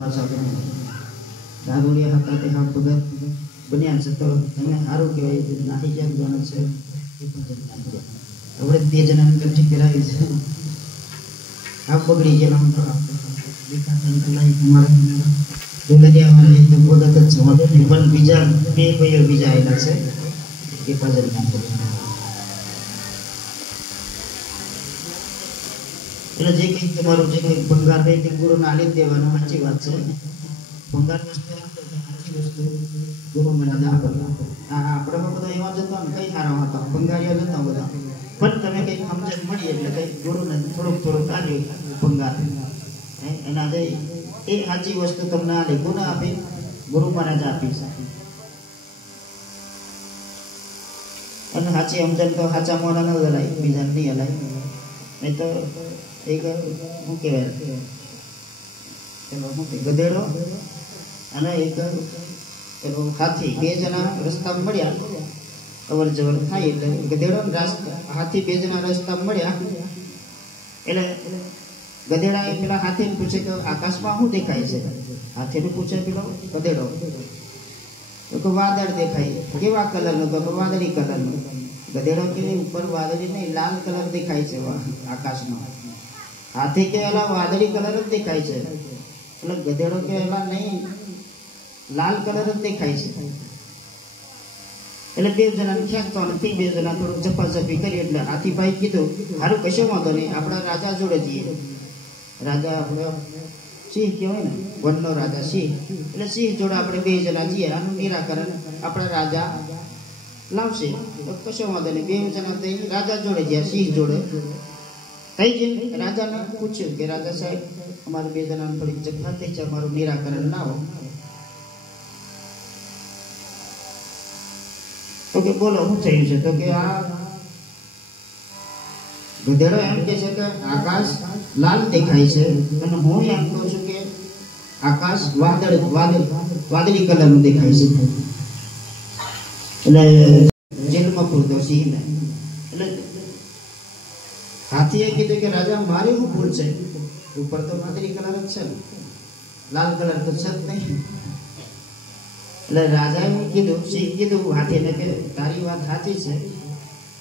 દારૂડિયા હતા તે હા ભગત બન્યા છે તો તમે સારું કહેવાય નાહી ગયા જાણે છે એ પણ આપણે 2 જણાને કઠી કરાવી છે આ બગડી ગયેલા હું તો ડોલરિયા વાળી તો બોલત જ છે પણ બીજા 2 ભાઈઓ બીજા આવેલા છે એ પાછળ કામ કરે એટલે જે કંઈક તમારું જે કંઈક ભંગાર રહે તે ગુરુને આલી દેવાનો સાચી વાત છે ભંગાર વસ્તુ સાચી વસ્તુ ગુરુ મને આપે આપણે બધા એવા જતા ને કઈ સારા હતા ભંગારીઓ જતા બધા પણ તમે કંઈક સમજણ મળી એટલે કંઈક ગુરુને થોડુંક આલ્યું ભંગાર એના દે એ સાચી વસ્તુ તમને આલી કોને આપી ગુરુ મહારાજ આપી અને સાચી સમજણ તો સાચા મોડા ન હલાય બીજા નહીં હલાય નહીં તો એક શું કહેવાય પેલો શું કહે ગધેડો અને એક પેલો હાથી 2 જણા રસ્તામાં મળ્યા અવર જવર થાય એટલે ગધેડો હાથી 2 જણા રસ્તામાં મળ્યા એટલે ગધેડાએ પેલા હાથીને પૂછે કે આકાશમાં શું દેખાય છે હાથીને પૂછે પેલો ગધેડો તો વાદળ દેખાય કેવા કલરનો તો વાદળી કલરનો ગધેડો કે ઉપર વાદળી નહીં લાલ કલર દેખાય છે આકાશમાં હાથી કે એલા વાદળી કલર જ દેખાય છે એટલે ગધેડો કે એલા નહીં લાલ કલર જ દેખાય છે એટલે 2 જણાને ખેંચતો નથી 2 જણા થોડું ઝપાઝપી કરી એટલે હાથીભાઈ કીધું સારું કશો વાંધો નહીં આપણા રાજા જોડે જઈએ રાજા આપણે સિંહ કહેવાય ને વનનો રાજા સિંહ એટલે સિંહ જોડે આપણે 2 જણા જઈએ આનું નિરાકરણ આપણા રાજા લાવશે તો કશો વાંધો નહીં 2 જણા તો રાજા જોડે ગયા સિંહ જોડે કઈ જઈને રાજાને પૂછ્યું કે રાજા સાહેબ અમારે 2 જણાને થોડીક જગ્યા થઈ છે અમારું નિરાકરણ લાવો તો કે બોલો શું થયું છે તો કે આ ગધેડો એમ કે છે કે આકાશ લાલ દેખાય છે અને હું એમ કહું છું કે આકાશ વાદળી કલરનું દેખાય છે એટલે જેલમાં પૂરતો સિંહને એટલે હાથીએ કીધું કે રાજા મારે શું ભૂલ છે ઉપર તો વાદળી કલર જ છે લાલ કલર તો છે જ નહીં એટલે રાજાએ કીધું સિંહ કીધું હાથીને કે તારી વાત સાચી છે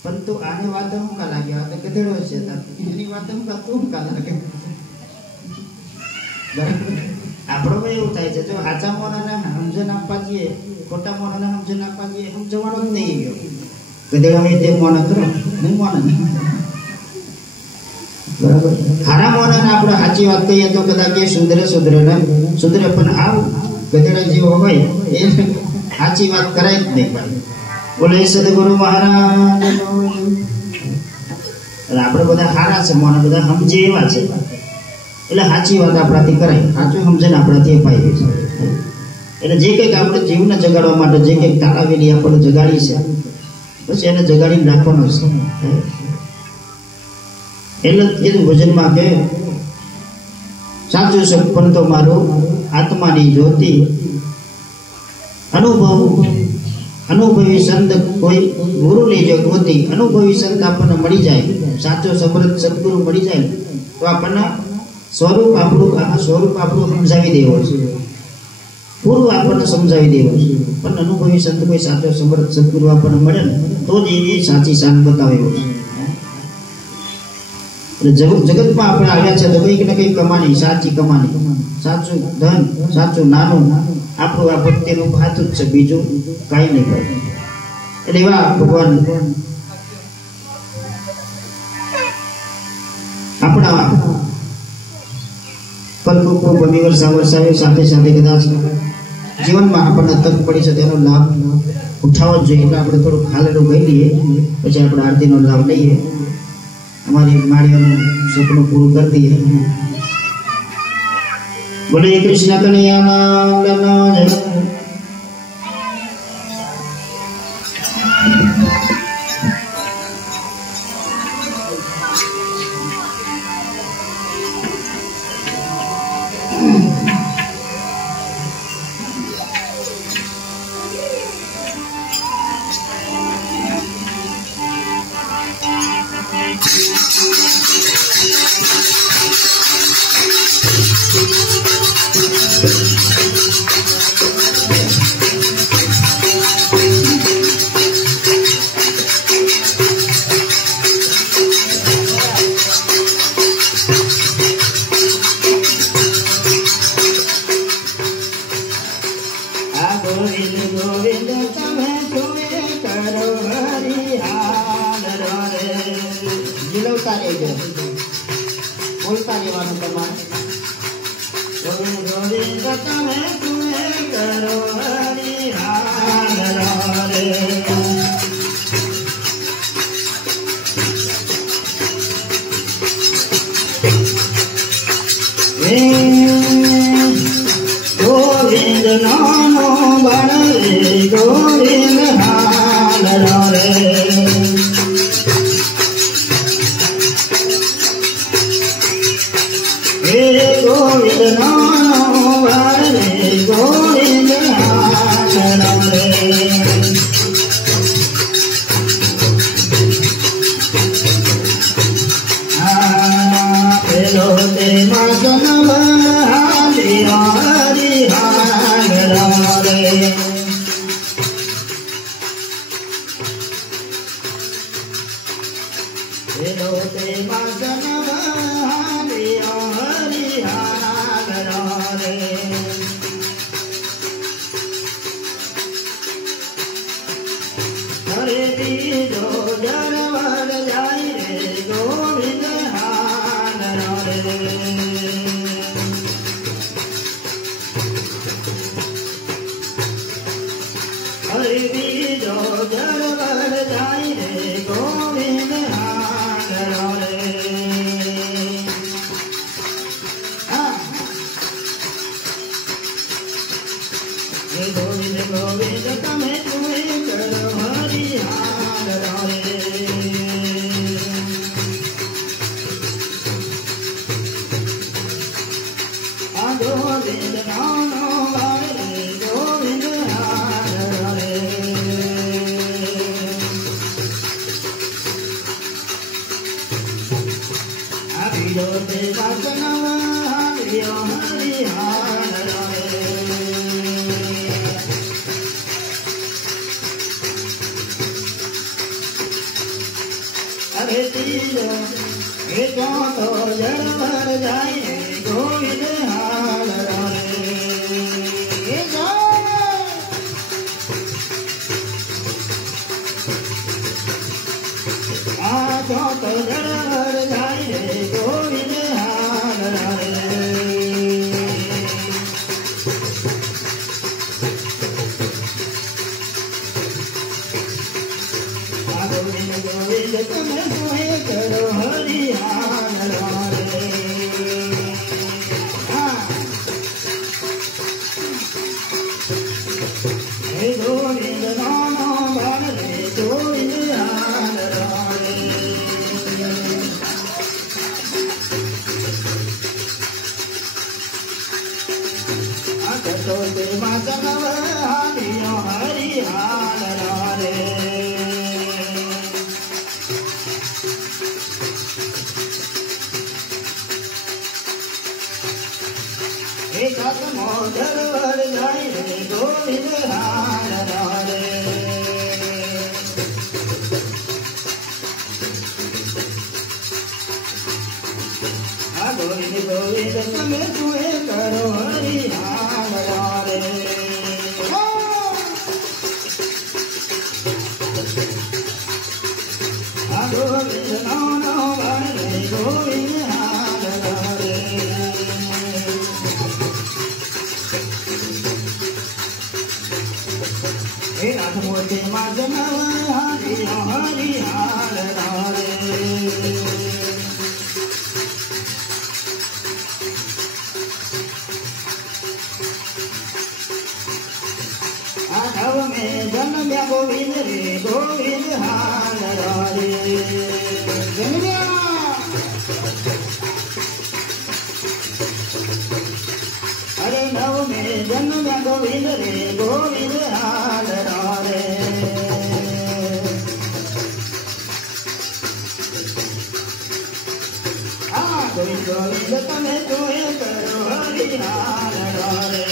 પણ તું આની વાત શું કા લાગ્યો તો ગધેડો છે એની વાત શું કા તું કા લાગે આપણો એવું થાય છે જો આચા મોનાને સમજણ આપવા જઈએ ખોટા મોનાને સમજણ આપવા જઈએ સમજવાનો જ નહીં ગયો ગધેડા તે મોન કરો નહીં મોન બરાબર હારા મોનાને આપણે સાચી વાત કહીએ તો કદાચ એ સુધરે પણ આવ ગધેડા જેવો હોય એ સાચી વાત કરાય જ નહીં ભાઈ બોલે સદગુરુ મહારાજ આપણે બધા સારા છે મોને બધા સમજે એવા છે એટલે સાચી વાત આપણાથી કરાય સાચું સમજણ આપણાથી અપાય છે એટલે જે કંઈક આપણે જીવને જગાડવા માટે જે કંઈક તારાવેલી આપણને જગાડી છે પછી એને જગાડીને રાખવાનો છે એટલે એ ભજનમાં કે સાચું સપન તો મારું આત્માની જ્યોતિ અનુભવી સંત કોઈ ગુરુની જો ગોતી અનુભવી સંત આપણને મળી જાય સાચો સમૃદ્ધ સદગુરુ મળી જાય તો આપણને સ્વરૂપ આપણું સમજાવી દેવો છે પૂરું આપણને સમજાવી દેવો છે પણ અનુભવી સંત કોઈ સાચો સમૃદ્ધ સદગુરુ આપણને મળે ને તો જ એ સાચી શાન બતાવ્યો છે જગતમાં આપણે આવ્યા છે તો કંઈક ને કંઈક કમાણી સાચી કમાણી સાચું ધન સાચું નાનું આપણું આ ભક્તિનું હાથું જ છે બીજું કાંઈ નહીં ભાઈ એટલે એવા ભગવાન આપણા કલ્પકો બની વરસાવે સાથે સાથે કદાચ જીવનમાં આપણને તક પડી છે તેનો લાભ ઉઠાવવો જ જોઈએ એટલે આપણે થોડુંક હાલેલું ગઈ લઈએ પછી આપણે આરતીનો લાભ લઈએ हमारी माड़ियों सपनों पूરું कर दिए बोले कृष्ण कन्हैया બોલતા રહેજો, બોલતા રહેવાનું તમારે. ગોવિંદ ગોવિંદ તમે તુએ કરો હરિહાર રે. ગોવિંદ નાનો બળ રે, ગોવિંદ હાલ રે. ગોવિંદ નાનો બળ રે, ગોવિંદ હાલ રે. પેલો તે માસન ગોવિંદ ગોવિંદ તમે તુએ કરો હરિહાર રે. ગોવિંદ નાનો બળ રે, ગોવિંદ હાર રે. બીજો તે વાસનવ હાલ્યો હરિહાર રે. એ તો જળવર જાય ગોવિંદ હાલ રે. આ તો જળવર જાય ગોવિંદ હાલ રે. ગોવિંદ ગોવિંદ તમે તુએ કરો હરિહાર રે. હે ગોવિંદ નાનો બળ રે, ગોવિંદ હાલ રે. આ તો તે માસનવ હાલ્યો હરિહાર રે. સાતમો જળવર જાય રે, ગોવિંદ હાર રે. ગોવિંદ ગોવિંદ તમે તુએ કરો હરિહાર રે. ગોવિંદ નાનો બળ રે, ગોવિંદ હાર રે. આઠમો તે માસનવ હાલ્યો હરિહાર રે. આ નવમે જન્મ્યા ગોવિંદ રે, ગોવિંદ હાલ રે. અરે નવમે જન્મ્યા ગોવિંદ રે, ગોવિંદ હાલ રે. ગોવિંદ ગોવિંદ તમે તુએ કરો હરિહાર રે.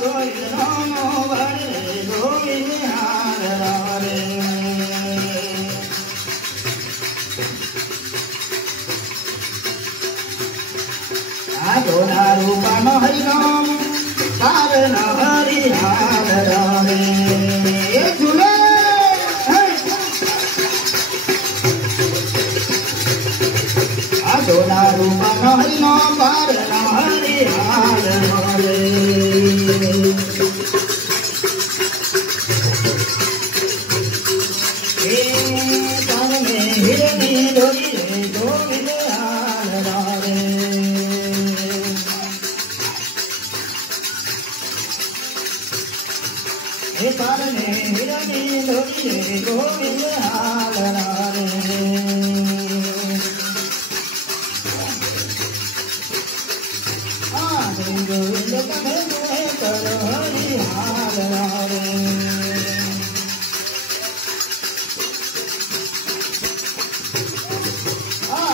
ગોવિંદ નાનો બળ રે, ગોવિંદ હાર રે. આ દોના રૂપાનો હરિનામ તારનો હરિહાર રે. सोना रूपा हरि नो पार हरि हाल रे तन में हिरणी डोली रे गोविंद हाल रे तन में हिरणी डोली रे गोविंद हाल रे गोविंद कहे तुहे करो हरि हाल रे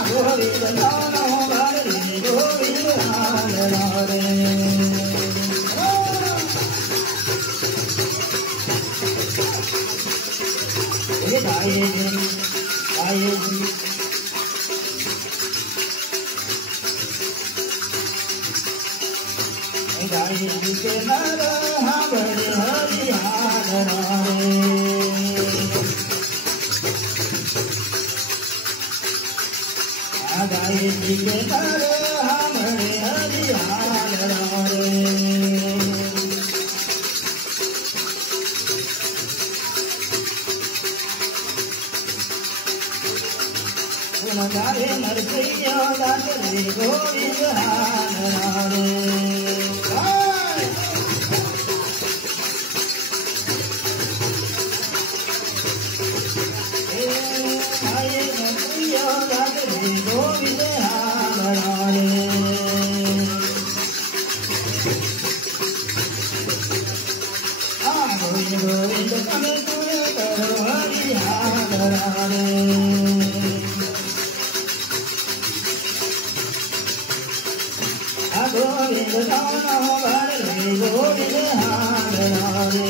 गोविंद नानो रे गोविंद हाल रे गाये गाये के नर हरि हरि हाल रे गाये के नर हरि हरि हाल रे गाये नरसैया दास रे गोविंद हाल रे गोविंद हाल रे गोविंद कहे तुहे करो हरि हाल रे गोविंद नानो रे गोविंद हाल रे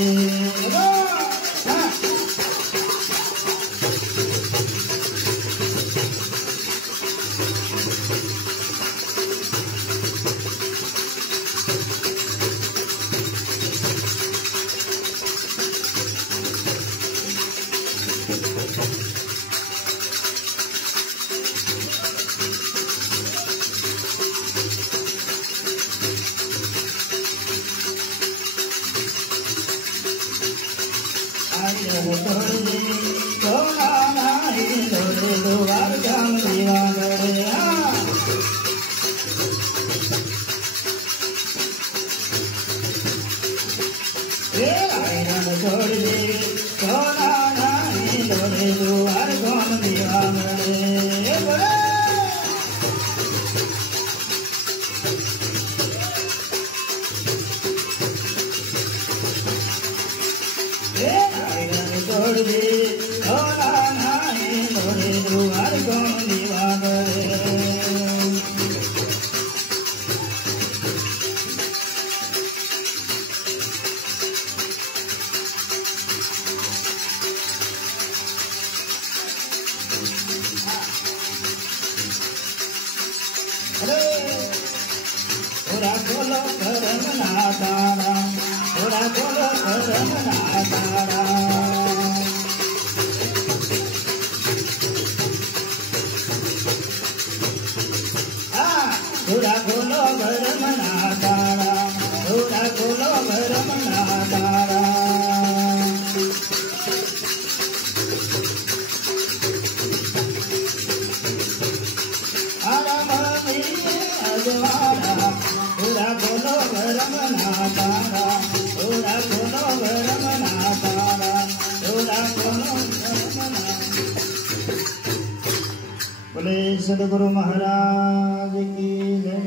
बोले सदगुरु महाराज की जय।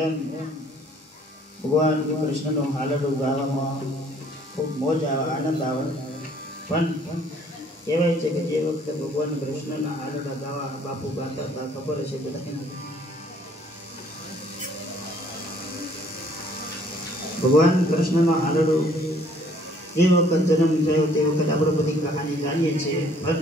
एम भगवान की कृष्ण नो हालडो गावामां खूब मोज आवे, आनंद आवे। पण कहेवाय छे के जे वखते भगवान कृष्णना हालडा गावा बापू गाता था खबर हशे बधाने। भगवान कृष्णनो हालडो जे वखत जन्म थयो ते वखत आपणे बधी कहानी जाणीए छीए। पण